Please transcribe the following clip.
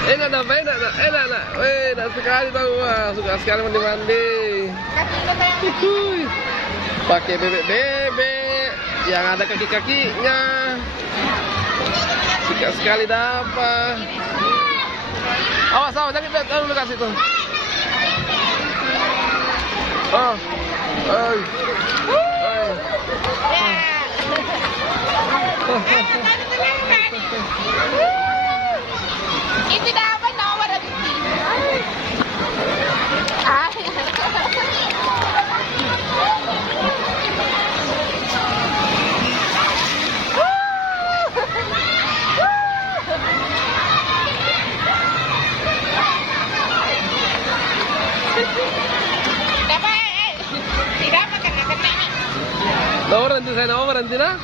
Enak dah, enak dah, enak dah. Enak sekali tahu, wah, suka sekali mandi-mandi. Pakai bebek-bebek yang ada kaki-kakinya. Suka sekali dapat. Awas, awas, jangan dulu kasih tuh. Oh, oi, oi. Itu dapat nomor lagi. Nomor nanti saya nomor nanti nah.